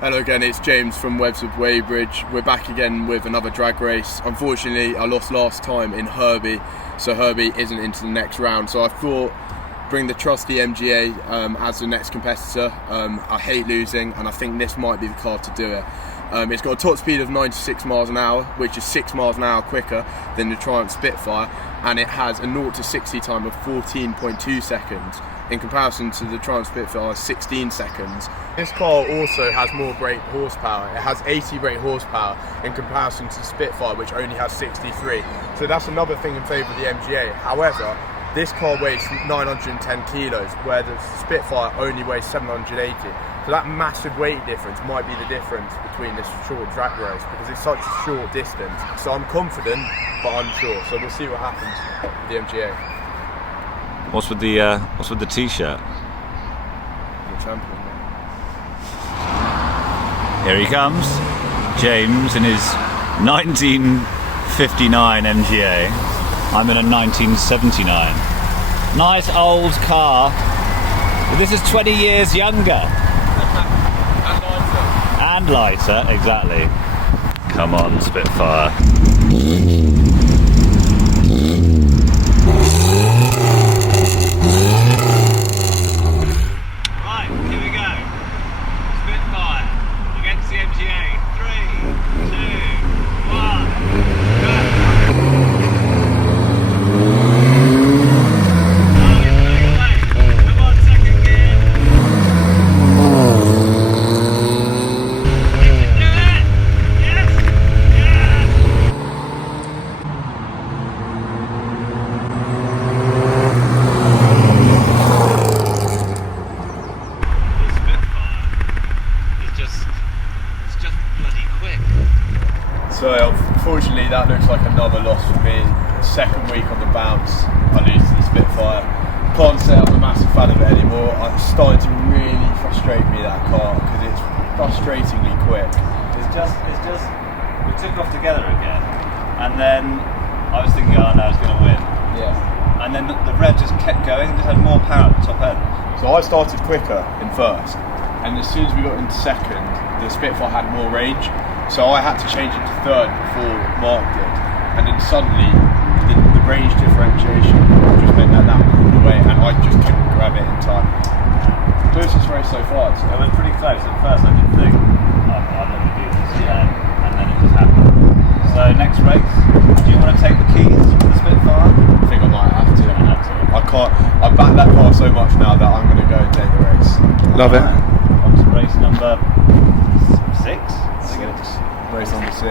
Hello again, it's James from Weybridge. We're back again with another drag race. Unfortunately, I lost last time in Herbie, so Herbie isn't into the next round. So I thought bring the trusty MGA as the next competitor. I hate losing, and I think this might be the car to do it. It's got a top speed of 96 miles an hour, which is 6 miles an hour quicker than the Triumph Spitfire, and it has a 0 to 60 time of 14.2 seconds. In comparison to the Triumph Spitfire, 16 seconds. This car also has more brake horsepower. It has 80 brake horsepower in comparison to the Spitfire, which only has 63. So that's another thing in favour of the MGA. However, this car weighs 910 kilos, where the Spitfire only weighs 780. So that massive weight difference might be the difference between this short drag race, because it's such a short distance. So I'm confident, but unsure. So we'll see what happens with the MGA. What's with the t-shirt? The champion. Here he comes, James in his 1959 MGA. I'm in a 1979. Nice old car. But this is 20 years younger. And lighter, exactly. Come on, Spitfire. So unfortunately that looks like another loss for me. Second week on the bounce, I lose to the Spitfire. Can't say I'm a massive fan of it anymore. It's starting to really frustrate me, that car, because it's frustratingly quick. It's just we took off together again, and then I was thinking, oh no, I was going to win. Yeah. And then the rev just kept going, just had more power at the top end. So I started quicker in first, and as soon as we got into second, the Spitfire had more range. So I had to change it to third before Mark did, and then suddenly the range differentiation just meant that pulled away, and I just couldn't grab it in time. Closest race so far. It went pretty close. At first I did think, I'll never do this, and then it just happened. So next race, do you want to take the keys to the Spitfire? I think I might have to. I can't. I back that car so much now that I'm going to go and take the race. Love it. On to race number 6. Race number 6.